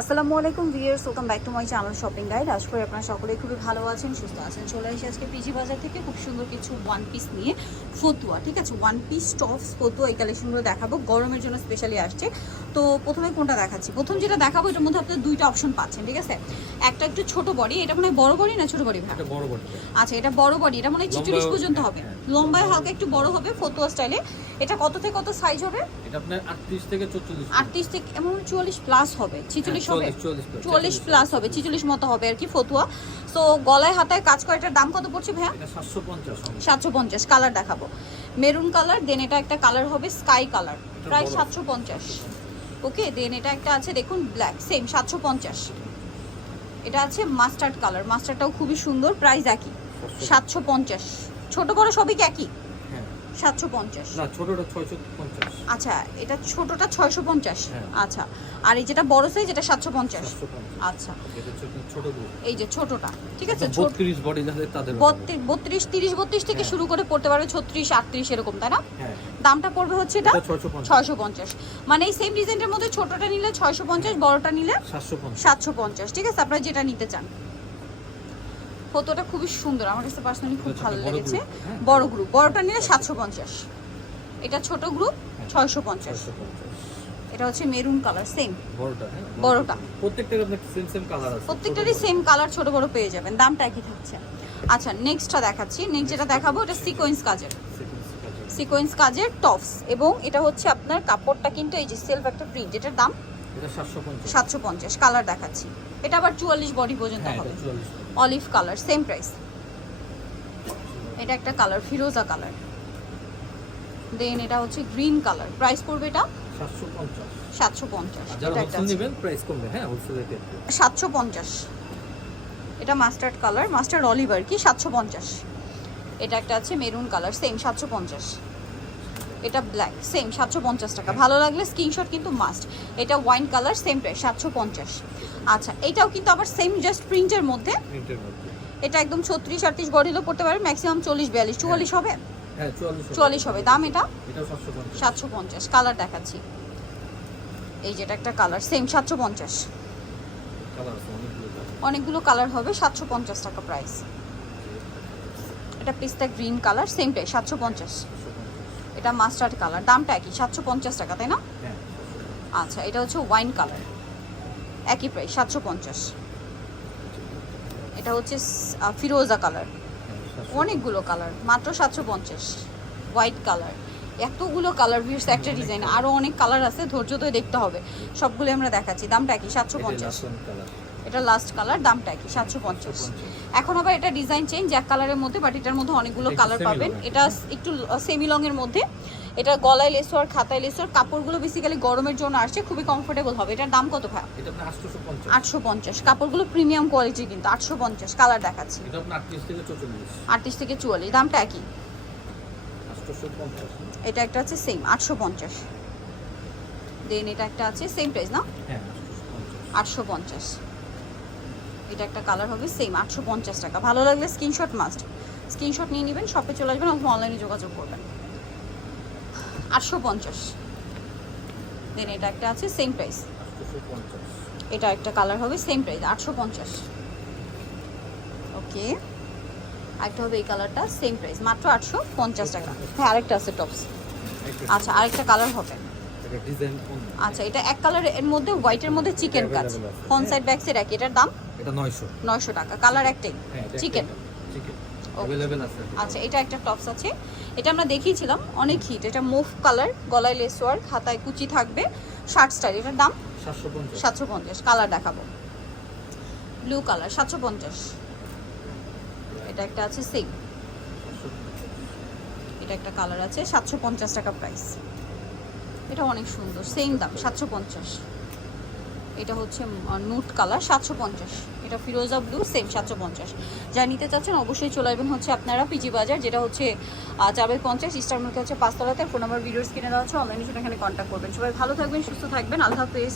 আসসালামু আলাইকুম viewers welcome back to my channel shopping guide. আশা করি আপনারা সকলেই খুবই ভালো আছেন সুস্থ আছেন। চলে এসে আজকে পিজি বাজার থেকে খুব সুন্দর কিছু ওয়ান পিস নিয়ে। ফতুয়া ঠিক আছে? ওয়ান পিস টপস ফতুয়া এই কালেকশনগুলো দেখাবো। গরমের জন্য স্পেশালি আসছে। তো প্রথমে কোনটা দেখাচ্ছি? প্রথম যেটা দেখাবো এটার মধ্যে আপনার দুইটা অপশন পাচ্ছেন ঠিক আছে? একটা একটু ছোট বডি এটা মনে হয় বড় বডি না ছোট বডি ভাই? একটা বড় বড় আচ্ছা এটা বড় বডি এটা মনে হয় ছিচল্লিশ পর্যন্ত হ্যাঁ, হবে। হ্যাঁ। লম্বায় হালকা একটু বড় হবে ফতুয়া স্টাইলে এটা কত থেকে কত সাইজ হবে? এটা আপনার 38 থেকে 44 আটত্রিশ থেকে এমন চুয়াল্লিশ প্লাস হবে। ছিচল্লিশ হবে। 44 44 প্লাস হবে ছিচল্লিশ মতো হবে আর কি ফতুয়া। সো গলায় হাতায় কাজ করে এটার দাম কত পড়ছে ভাইয়া? এটা 750 হবে। সাতশো পঞ্চাশ কালার দেখাবো। মেরুন কালার দেন এটা একটা কালার হবে স্কাই কালার প্রায় সাতশো পঞ্চাশ। ওকে দেন এটা একটা আছে দেখুন ব্ল্যাক সেম সাতশো পঞ্চাশ। এটা আছে মাস্টার্ড কালার মাস্টার্ডটাও খুবই সুন্দর প্রাইস একই। সাতশো পঞ্চাশ। ছোট বড় সবই একই? না ছোটটা 650 আচ্ছা এটা ছোটটা হ্যাঁ। আচ্ছা আর এই যেটা বড় সাইজ এটা সাতশো পঞ্চাশ। 750 আচ্ছা। ছোট ছোট এই যে ছোটটা ঠিক আছে? 32 বডি যাদের তাদের বত্রিশ বত্রিশ তিরিশ বত্রিশ থেকে হ্যাঁ। শুরু করে পড়তে পারবে ছত্রিশ আটত্রিশ এরকম তাই না? হ্যাঁ। দামটা পড়বে হচ্ছে এটা এটা 650 ছয়শো পঞ্চাশ। মানে এই সেম ডিজাইনের মধ্যে ছোটটা নিলে ছয়শো পঞ্চাশ বড়টা নিলে 750 সাতশো পঞ্চাশ ঠিক আছে? আপনারা যেটা নিতে চান। ফটোটা খুবই সুন্দর। আমার কাছে পার্সোনালি খুব ভালো লেগেছে। হ্যাঁ। বড় গ্রুপ বড়টা নিলে সাতশো পঞ্চাশ। এটা ছোট গ্রুপ হ্যাঁ। ছয়শো পঞ্চাশ। 650 এটা হচ্ছে মেরুন কালার সেম বড়টা বড়টা। প্রত্যেকটার আপনার সেম সেম কালার আছে। প্রত্যেকটারই সেম কালার ছোট বড় পেয়ে যাবেন। দামটা একই থাকছে। আচ্ছা নেক্সটটা দেখাচ্ছি। নেক্সট যেটা দেখাবো এটা সিকোয়েন্স কাজের। সিকোয়েন্স কাজের। টপস এবং এটা হচ্ছে আপনার কাপড়টা কিন্তু এই যে সেলফ একটা প্রিন্ট এটার দাম এটা 750 সাতশো পঞ্চাশ। কালার দেখাচ্ছি। এটা আবার চুয়াল্লিশ বডি পর্যন্ত হ্যাঁ হবে। অলিভ কালার সেম প্রাইস এটা একটা কালার ফিরোজা কালার দেন এটা হচ্ছে গ্রিন কালার প্রাইস পড়বে এটা? 750 সাতশো পঞ্চাশ। হ্যাঁ সাতশো পঞ্চাশ। এটা মাস্টার্ড কালার মাস্টার্ড অলিভ আর কি সাতশো পঞ্চাশ। এটা একটা আছে মেরুন কালার সেম সাতশো পঞ্চাশ। এটা ব্ল্যাক সেম সাতশো পঞ্চাশ টাকা। ভালো লাগলে স্ক্রিনশট কিন্তু মাস্ট এটা ওয়াইন কালার সেম প্রাইস সাতশো পঞ্চাশ। আচ্ছা এটাও কিন্তু আবার সেম জাস্ট প্রিন্টের মধ্যে। এটা একদম ছত্রিশ আটত্রিশ বডিলেও পড়তে পারে ম্যাক্সিমাম চল্লিশ বিয়াল্লিশ। চুয়াল্লিশ হবে? হ্যাঁ 44 চুয়াল্লিশ হবে। দাম এটা? সাতশো পঞ্চাশ। কালার দেখাচ্ছি। এই যেটা একটা কালার সেম সাতশো পঞ্চাশ। অনেকগুলো কালার হবে সাতশো পঞ্চাশ টাকা প্রাইস এটা পিস্তা গ্রিন কালার সেম প্রাইস সাতশো পঞ্চাশ। 750 এটা মাস্টার্ড কালার। দামটা একই সাতশো পঞ্চাশ টাকা তাই না? হ্যাঁ। আচ্ছা এটা হচ্ছে ওয়াইন কালার। একই প্রাইস সাতশো পঞ্চাশ। এটা হচ্ছে ফিরোজা কালার। হ্যাঁ, অনেকগুলো কালার মাত্র সাতশো পঞ্চাশ। White colour. এতগুলো কালার ভিউস একটা ডিজাইন। আরও অনেক কালার আছে ধৈর্য ধরে দেখতে হবে। সবগুলো আমরা দেখাচ্ছি। দামটা কি সাতশো পঞ্চাশ। এটা লাস্ট কালার দামটা কি সাতশো পঞ্চাশ। এখন আবার এটা ডিজাইন চেঞ্জ এক কালারের মধ্যে বাট এটার মধ্যে অনেকগুলো কালার পাবেন। এটা একটু সেমি লং এর মধ্যে। এটা গলায় লেসোয়ার খাতায় লেসোয়ার কাপড়গুলো বেসিক্যালি গরমের জন্য আসছে খুবই কমফোর্টেবল হবে। এটার দাম কত ভাই এটা আপনার 850 আটশো পঞ্চাশ কাপড়গুলো প্রিমিয়াম কোয়ালিটি কিন্তু আটশো পঞ্চাশ কালার দেখাচ্ছি। এটা আপনার 38 থেকে 44 আটত্রিশ থেকে চুয়াল্লিশ দামটা একই। এটা একটা আছে সেম আটশো পঞ্চাশ দেন এটা একটা আছে সেম প্রাইস না? হ্যাঁ 850 আটশো পঞ্চাশ এটা একটা কালার হবে সেম আটশো পঞ্চাশ টাকা। ভালো লাগলে স্ক্রিনশট মাস্ট স্ক্রিনশট নিয়ে নেবেন শপে চলে আসবেন অথবা অনলাইনে যোগাযোগ করবেন। আটশো পঞ্চাশ। দেন এটা একটা আছে সেম প্রাইস এটা একটা কালার হবে সেম প্রাইস আটশো পঞ্চাশ। ওকে আরেকটা হবে এই কালারটা সেম প্রাইস মাত্র আটশো পঞ্চাশ টাকা। হ্যাঁ আরেকটা আছে টপস আচ্ছা আরেকটা কালার হবে। আচ্ছা এটা এক কালারের মধ্যে হোয়াইটের মধ্যে চিকেন কাজ। ফন সাইড ব্যাক সাইড একই এটার দাম? এটা 900 900 টাকা কালার একটাই চিকেন অ্যাভেলেবল আছে। আচ্ছা এটা একটা টপস আছে। এটা আমরা দেখিয়েছিলাম অনেক হিট এটা মুভ কালার গলায় লেস ওয়ার্ক হাতায় কুচি থাকবে শার্ট স্টাইল এটার দাম? 750 750 কালার দেখাবো। ব্লু কালার 750 এটা একটা আছে সেম এটা একটা কালার আছে 750 টাকা প্রাইস এটা অনেক সুন্দর সেম দাম, সাতশো পঞ্চাশ। এটা হচ্ছে নুট কালার সাতশো পঞ্চাশ। এটা ফিরোজা ব্লু সেম সাতশো পঞ্চাশ। যা নিতে চাচ্ছেন অবশ্যই চলে আসবেন হচ্ছে আপনারা পিজি বাজার যেটা হচ্ছে চারবে পঞ্চাশ স্টার মার্কেট হচ্ছে পাঁচতলাতে। ফোন নাম্বার ভিডিওস কিনে দেওয়া হচ্ছে অনলাইনে সেটা এখানে কন্ট্যাক্ট করবেন। সবাই ভালো থাকবেন, সুস্থ থাকবেন। আল্লাহ হাফেজ।